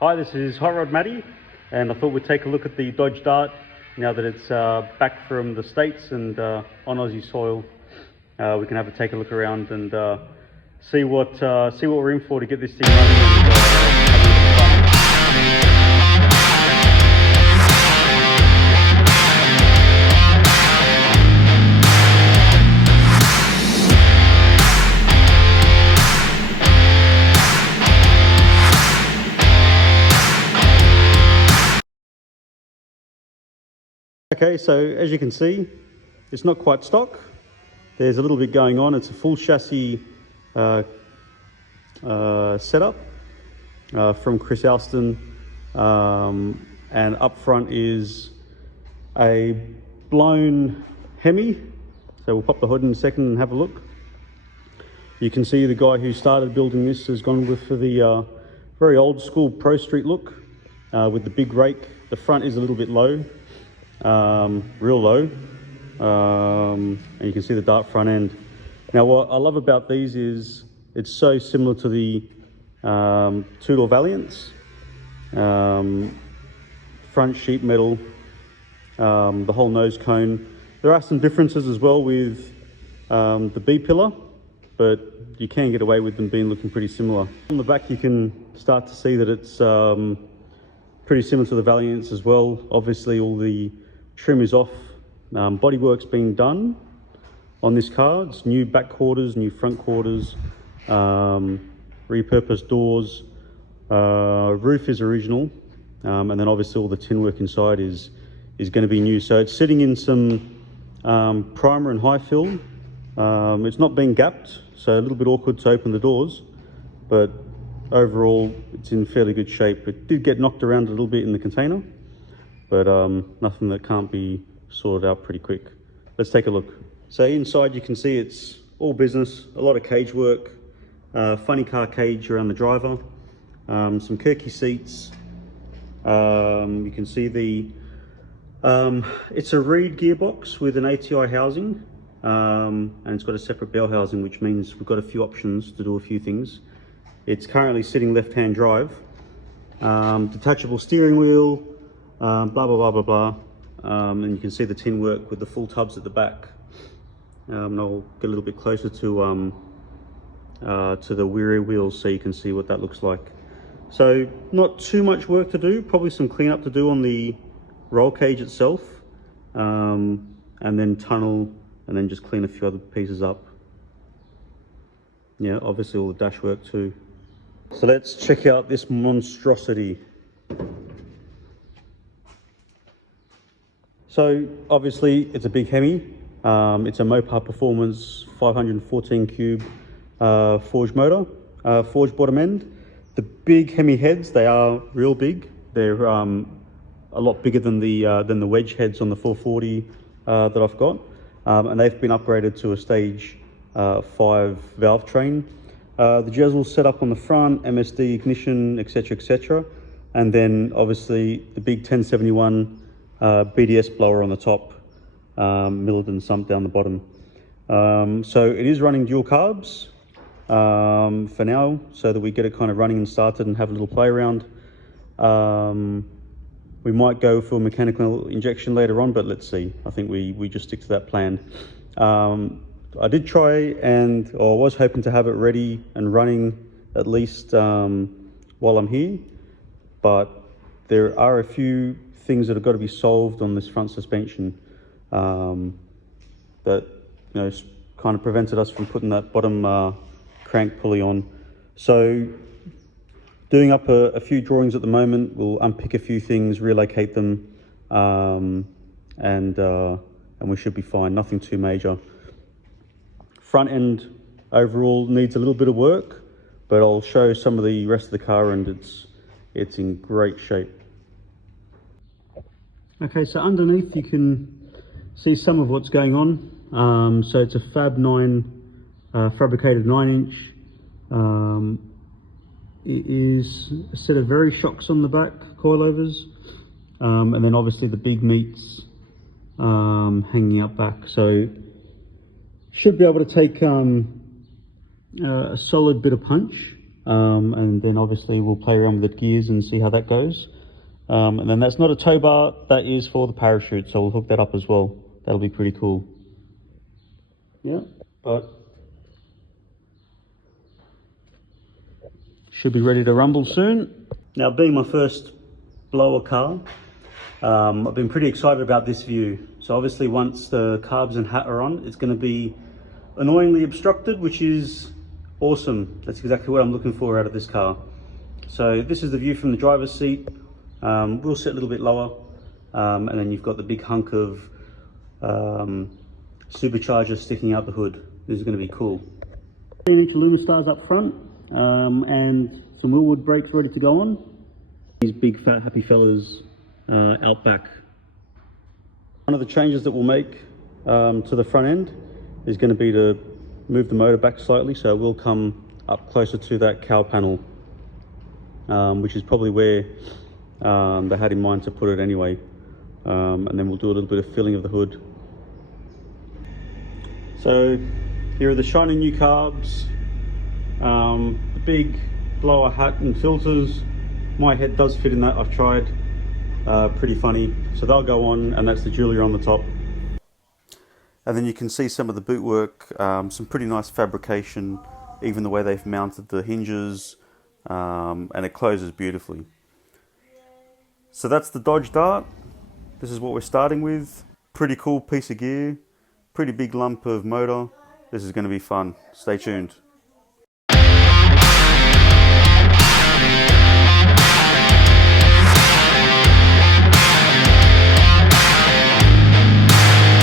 Hi, this is Hot Rod Matty, and I thought we'd take a look at the Dodge Dart now that it's back from the States and on Aussie soil. We can take a look around and see what we're in for to get this thing running and have a bit of fun. Okay, so as you can see, it's not quite stock. There's a little bit going on. It's a full chassis setup from Chris Alston, and up front is a blown Hemi. So we'll pop the hood in a second and have a look. You can see the guy who started building this has gone for the very old school Pro Street look with the big rake. The front is a little bit low. Real low, and you can see the Dart front end. Now what I love about these is it's so similar to the two-door Valiants. Front sheet metal, the whole nose cone. There are some differences as well with the B-pillar, but you can get away with them looking pretty similar. On the back you can start to see that it's pretty similar to the Valiants as well. Obviously all the trim is off. Bodywork's been done on this car. It's new back quarters, new front quarters, repurposed doors. Roof is original, and then obviously all the tin work inside is going to be new. So it's sitting in some primer and high fill. It's not been gapped, so a little bit awkward to open the doors, but overall it's in fairly good shape. It did get knocked around a little bit in the container, but nothing that can't be sorted out pretty quick. Let's take a look. So inside you can see it's all business, a lot of cage work, funny car cage around the driver, some Kirky seats. You can see the it's a Reed gearbox with an ATI housing, and it's got a separate bell housing, which means we've got a few options to do a few things. It's currently sitting left-hand drive, detachable steering wheel, blah blah blah blah blah, and you can see the tin work with the full tubs at the back. And I'll get a little bit closer to the rear wheels so you can see what that looks like. So not too much work to do, probably some cleanup to do on the roll cage itself, and then tunnel, and then just clean a few other pieces up. Yeah, obviously all the dash work too. So let's check out this monstrosity. So obviously it's a big Hemi. It's a Mopar Performance 514 cube forged motor, forged bottom end. The big Hemi heads, they are real big. They're a lot bigger than the wedge heads on the 440 that I've got, and they've been upgraded to a stage 5 valve train. The Jezel set up on the front, MSD ignition, etc, etc, and then obviously the big 1071 BDS blower on the top, milled and sumped down the bottom. So it is running dual carbs for now, so that we get it kind of running and started and have a little play around. We might go for mechanical injection later on, but let's see. I think we just stick to that plan. I did try or was hoping to have it ready and running at least while I'm here, but there are a few things that have got to be solved on this front suspension that kind of prevented us from putting that bottom crank pulley on. So doing up a few drawings at the moment. We'll unpick a few things, relocate them, and we should be fine. Nothing too major. Front end overall needs a little bit of work, but I'll show some of the rest of the car and it's in great shape. Okay, so underneath you can see some of what's going on. So it's a Fab 9, fabricated 9-inch. It is a set of very shocks on the back, coilovers, and then obviously the big meats hanging up back. So should be able to take a solid bit of punch. and then obviously we'll play around with the gears and see how that goes. And then that's not a tow bar, that is for the parachute, so we'll hook that up as well. That'll be pretty cool. Yeah, but should be ready to rumble soon. Now, being my first blower car, I've been pretty excited about this view. So obviously once the carbs and hat are on, it's going to be annoyingly obstructed, which is awesome. That's exactly what I'm looking for out of this car. So this is the view from the driver's seat. We'll sit a little bit lower, and then you've got the big hunk of supercharger sticking out the hood. This is going to be cool. 10-inch Lumistars up front, and some Willwood brakes ready to go on. These big fat happy fellas out back. One of the changes that we'll make to the front end is going to be to move the motor back slightly, so it will come up closer to that cowl panel, which is probably where they had in mind to put it anyway. And then we'll do a little bit of filling of the hood. So here are the shiny new carbs, the big blower hat and filters. My head does fit in that, I've tried. Pretty funny. So they'll go on, and that's the Julia on the top. And then you can see some of the bootwork, some pretty nice fabrication, even the way they've mounted the hinges, and it closes beautifully. So that's the Dodge Dart. This is what we're starting with. Pretty cool piece of gear, pretty big lump of motor. This is going to be fun. Stay tuned.